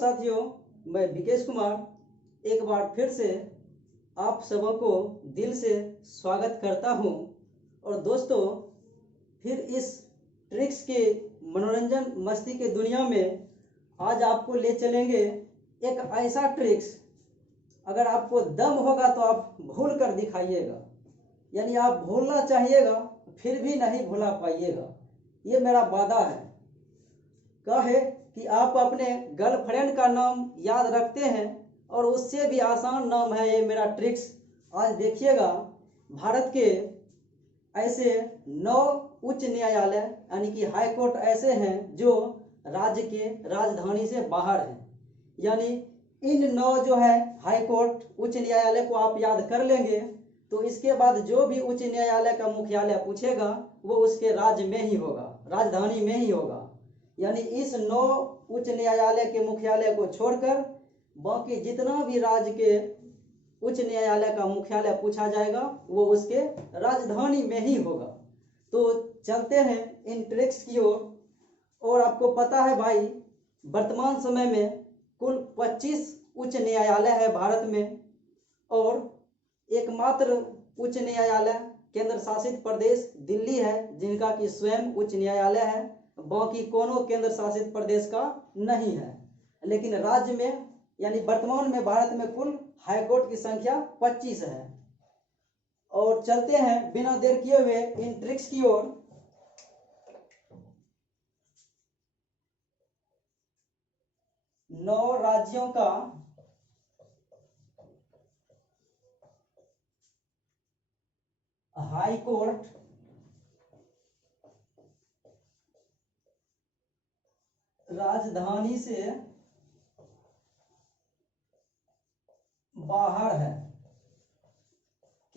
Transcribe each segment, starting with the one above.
साथियों, मैं विकेश कुमार एक बार फिर से आप सबों को दिल से स्वागत करता हूं। और दोस्तों, फिर इस ट्रिक्स के मनोरंजन मस्ती के दुनिया में आज आपको ले चलेंगे एक ऐसा ट्रिक्स, अगर आपको दम होगा तो आप भूल कर दिखाइएगा, यानी आप भूलना चाहिएगा फिर भी नहीं भुला पाइएगा। ये मेरा वादा है। क्या है कि आप अपने गर्लफ्रेंड का नाम याद रखते हैं और उससे भी आसान नाम है ये मेरा ट्रिक्स। आज देखिएगा, भारत के ऐसे 9 उच्च न्यायालय यानी कि हाई कोर्ट ऐसे हैं जो राज्य के राजधानी से बाहर हैं। यानी इन 9 जो है हाई कोर्ट उच्च न्यायालय को आप याद कर लेंगे तो इसके बाद जो भी उच्च न्यायालय का मुख्यालय पूछेगा वो उसके राज्य में ही होगा, राजधानी में ही होगा। यानी इस 9 उच्च न्यायालय के मुख्यालय को छोड़कर बाकी जितना भी राज्य के उच्च न्यायालय का मुख्यालय पूछा जाएगा वो उसके राजधानी में ही होगा। तो चलते हैं इन ट्रिक्स की ओर। और आपको पता है भाई, वर्तमान समय में कुल 25 उच्च न्यायालय है भारत में और एकमात्र उच्च न्यायालय केंद्र शासित प्रदेश दिल्ली है जिनका कि स्वयं उच्च न्यायालय है। बाकी कोनो केंद्र शासित प्रदेश का नहीं है। लेकिन राज्य में यानी वर्तमान में भारत में कुल हाई कोर्ट की संख्या 25 है। और चलते हैं बिना देर किए हुए इन ट्रिक्स की ओर। नौ राज्यों का हाई कोर्ट राजधानी से बाहर है।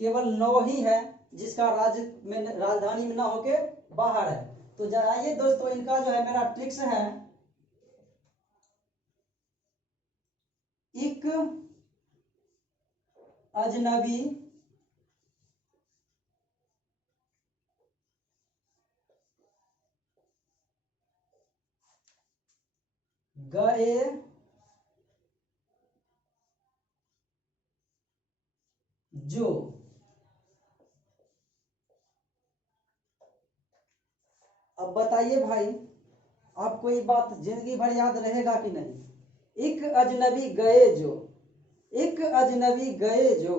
केवल 9 ही है जिसका राज्य में राजधानी में ना होके बाहर है। तो जाइए दोस्तों, इनका जो है मेरा ट्रिक्स है, एक अजनबी गए जो। अब बताइए भाई, आपको ये बात जिंदगी भर याद रहेगा कि नहीं? एक अजनबी गए जो, एक अजनबी गए जो,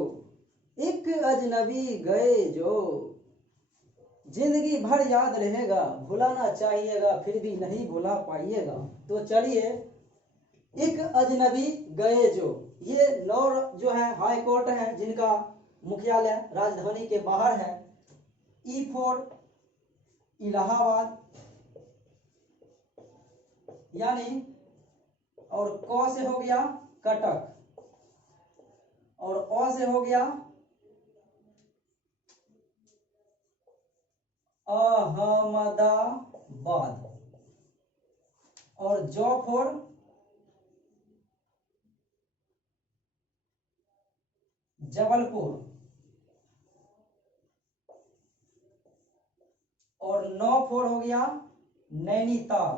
एक अजनबी गए जो, जिंदगी भर याद रहेगा, भुलाना चाहिएगा फिर भी नहीं भुला पाइएगा। तो चलिए, एक अजनबी गए जो, ये 9 जो है हाई कोर्ट है जिनका मुख्यालय राजधानी के बाहर है। ई फॉर इलाहाबाद, यानी और क से हो गया कटक और अ से हो गया अहमदाबाद और ज फॉर जबलपुर और 9 फॉर हो गया नैनीताल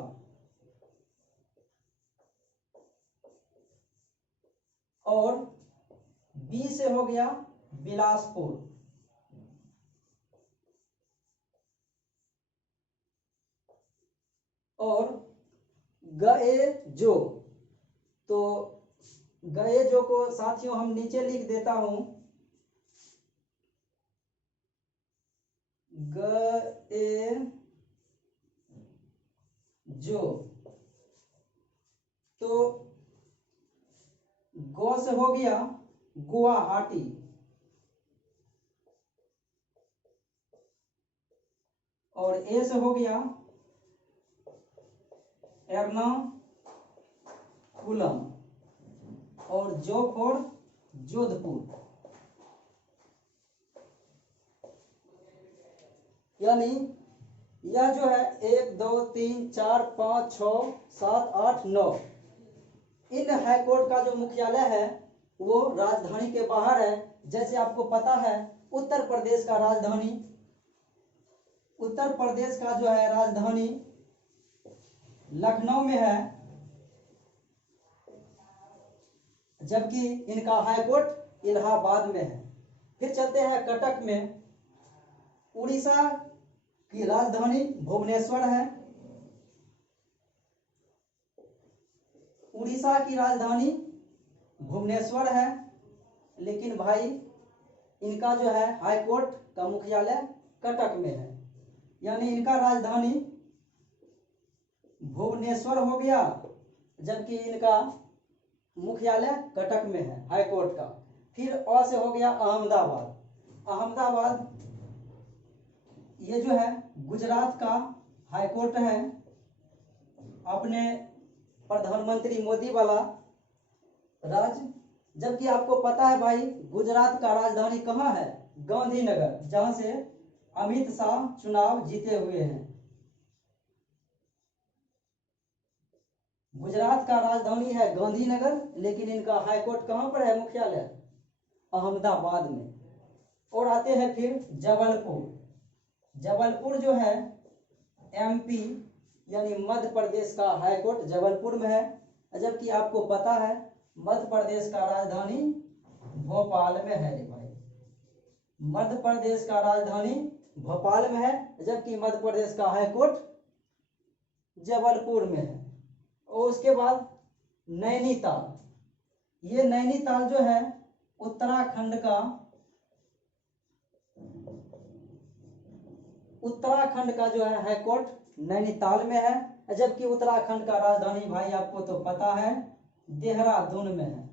और बी से हो गया बिलासपुर और गए जो। तो गए जो को साथियों हम नीचे लिख देता हूं, गए जो। तो गो से हो गया गुवाहाटी और ए से हो गया एर्नाकुलम और जो फॉर जोधपुर। यानी यह जो है 1 2 3 4 5 6 7 8 9 इन हाई कोर्ट का जो मुख्यालय है वो राजधानी के बाहर है। जैसे आपको पता है, उत्तर प्रदेश का राजधानी, उत्तर प्रदेश का जो है राजधानी लखनऊ में है जबकि इनका हाई कोर्ट इलाहाबाद में है। फिर चलते हैं कटक में। उड़ीसा की राजधानी भुवनेश्वर है। उड़ीसा की राजधानी भुवनेश्वर है, लेकिन भाई इनका जो है हाई कोर्ट का मुख्यालय कटक में है। यानी इनका राजधानी भुवनेश्वर हो गया, जबकि इनका मुख्यालय कटक में है हाई कोर्ट का। फिर और से हो गया अहमदाबाद। अहमदाबाद ये जो है गुजरात का हाई कोर्ट है, अपने प्रधानमंत्री मोदी वाला राज्य। जबकि आपको पता है भाई गुजरात का राजधानी कहाँ है? गांधीनगर, जहां से अमित शाह चुनाव जीते हुए हैं। गुजरात का राजधानी है गांधीनगर, लेकिन इनका हाई कोर्ट कहां पर है मुख्यालय? अहमदाबाद में। और आते हैं फिर जबलपुर। जबलपुर जो है एमपी यानी मध्य प्रदेश का हाई कोर्ट जबलपुर में है। जबकि आपको पता है मध्य प्रदेश का राजधानी भोपाल में है भाई। मध्य प्रदेश का राजधानी भोपाल में है, जबकि मध्य प्रदेश का हाई कोर्ट जबलपुर में है। और उसके बाद नैनीताल। ये नैनीताल जो है उत्तराखंड का जो है हाई कोर्ट नैनीताल में है। जबकि उत्तराखंड का राजधानी भाई आपको तो पता है देहरादून में है।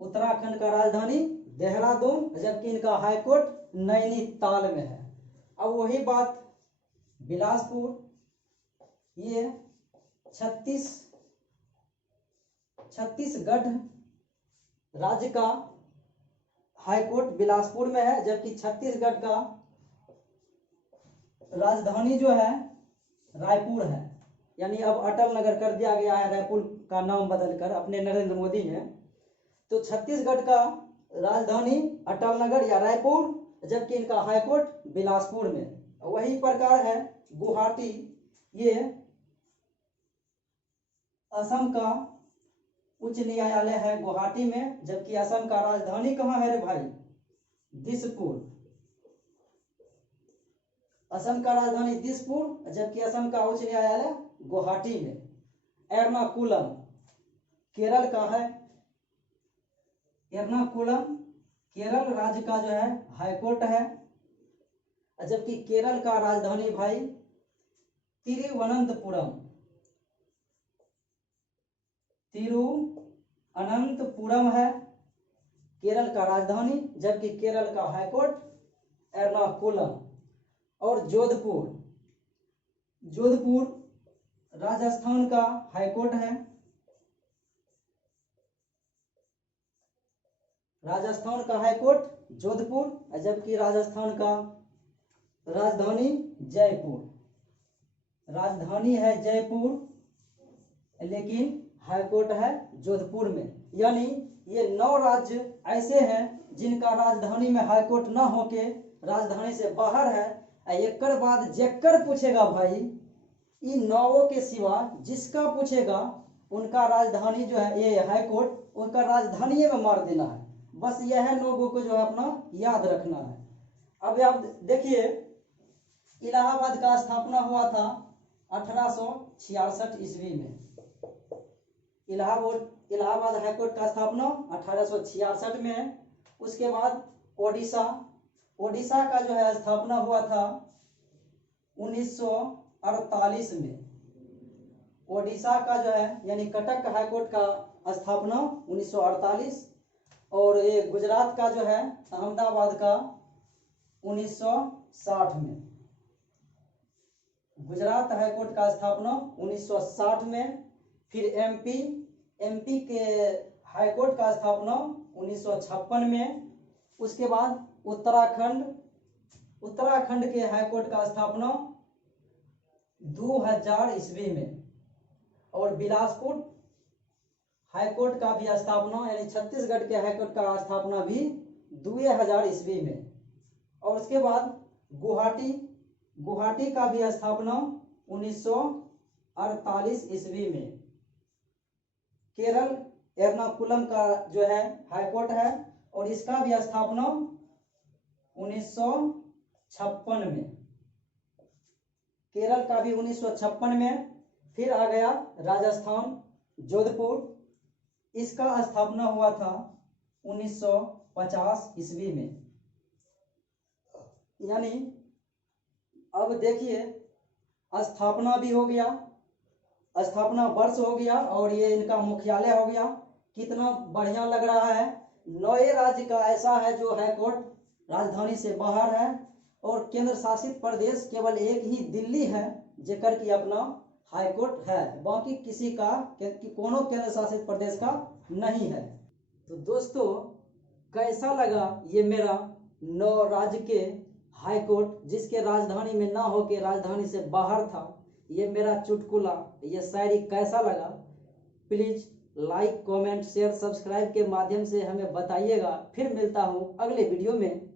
उत्तराखंड का राजधानी देहरादून, जबकि इनका हाई कोर्ट नैनीताल में है। अब वही बात बिलासपुर। ये छत्तीसगढ़ राज्य का हाई कोर्ट बिलासपुर में है, जबकि छत्तीसगढ़ का राजधानी जो है रायपुर है। यानी अब अटल नगर कर दिया गया है, रायपुर का नाम बदलकर अपने नरेंद्र मोदी ने। तो छत्तीसगढ़ का राजधानी अटल नगर या रायपुर, जबकि इनका हाई कोर्ट बिलासपुर में। वही प्रकार है गुवाहाटी। ये असम का उच्च न्यायालय है गुवाहाटी में, जबकि असम का राजधानी कहाँ है रे भाई? दिसपुर। असम का राजधानी दिसपुर, जबकि असम का उच्च न्यायालय गुवाहाटी में। एर्नाकुलम केरल का है। एर्नाकुलम केरल राज्य का जो है हाई कोर्ट है, जबकि केरल का राजधानी भाई तिरुवनंतपुरम है केरल का राजधानी, जबकि केरल का हाई कोर्ट एर्नाकुलम। और जोधपुर राजस्थान का हाई कोर्ट है। राजस्थान का हाई कोर्ट जोधपुर, जबकि राजस्थान का राजधानी है जयपुर, लेकिन हाई कोर्ट है जोधपुर में। यानी ये 9 राज्य ऐसे हैं जिनका राजधानी में हाई कोर्ट न होके राजधानी से बाहर है। एकर बाद जेकर पूछेगा भाई, इन 9 के सिवा जिसका पूछेगा उनका राजधानी जो है ये हाई कोर्ट उनका राजधानी में मार देना है। बस यह 9 को जो है अपना याद रखना है। अब आप देखिए इलाहाबाद का स्थापना हुआ था 1866 ईस्वी में। इलाहाबाद हाईकोर्ट का स्थापना 1866 में है। उसके बाद ओडिशा का जो है स्थापना हुआ था 1948 में। ओडिशा का जो है यानी कटक हाईकोर्ट का स्थापना 1948, और ये गुजरात का जो है अहमदाबाद का 1960 में। गुजरात हाईकोर्ट का स्थापना 1960 में। फिर एमपी के हाईकोर्ट का स्थापना 1956 में। उसके बाद उत्तराखंड के हाईकोर्ट का स्थापना 2000 ईस्वी में। और बिलासपुर हाईकोर्ट का भी स्थापना यानी छत्तीसगढ़ के हाईकोर्ट का स्थापना भी 2000 ईस्वी में। और उसके बाद गुवाहाटी का भी स्थापना 1948 ईस्वी में। केरल एर्नाकुलम का जो है हाई कोर्ट है, और इसका भी स्थापना 1956 में, केरल का भी 1956 में। फिर आ गया राजस्थान, जोधपुर, इसका स्थापना हुआ था 1950 ईस्वी में। यानी अब देखिए, स्थापना भी हो गया, स्थापना वर्ष हो गया, और ये इनका मुख्यालय हो गया। कितना बढ़िया लग रहा है। 9 राज्य का ऐसा है जो हाई कोर्ट राजधानी से बाहर है, और केंद्र शासित प्रदेश केवल एक ही दिल्ली है जेकर की अपना हाई कोर्ट है, बाकी किसी का कोनो केंद्र शासित प्रदेश का नहीं है। तो दोस्तों, कैसा लगा ये मेरा 9 राज्य के हाई कोर्ट जिसके राजधानी में ना हो के राजधानी से बाहर था, ये मेरा चुटकुला, ये शायरी कैसा लगा? Please like, comment, share, subscribe के माध्यम से हमें बताइएगा। फिर मिलता हूँ अगले वीडियो में।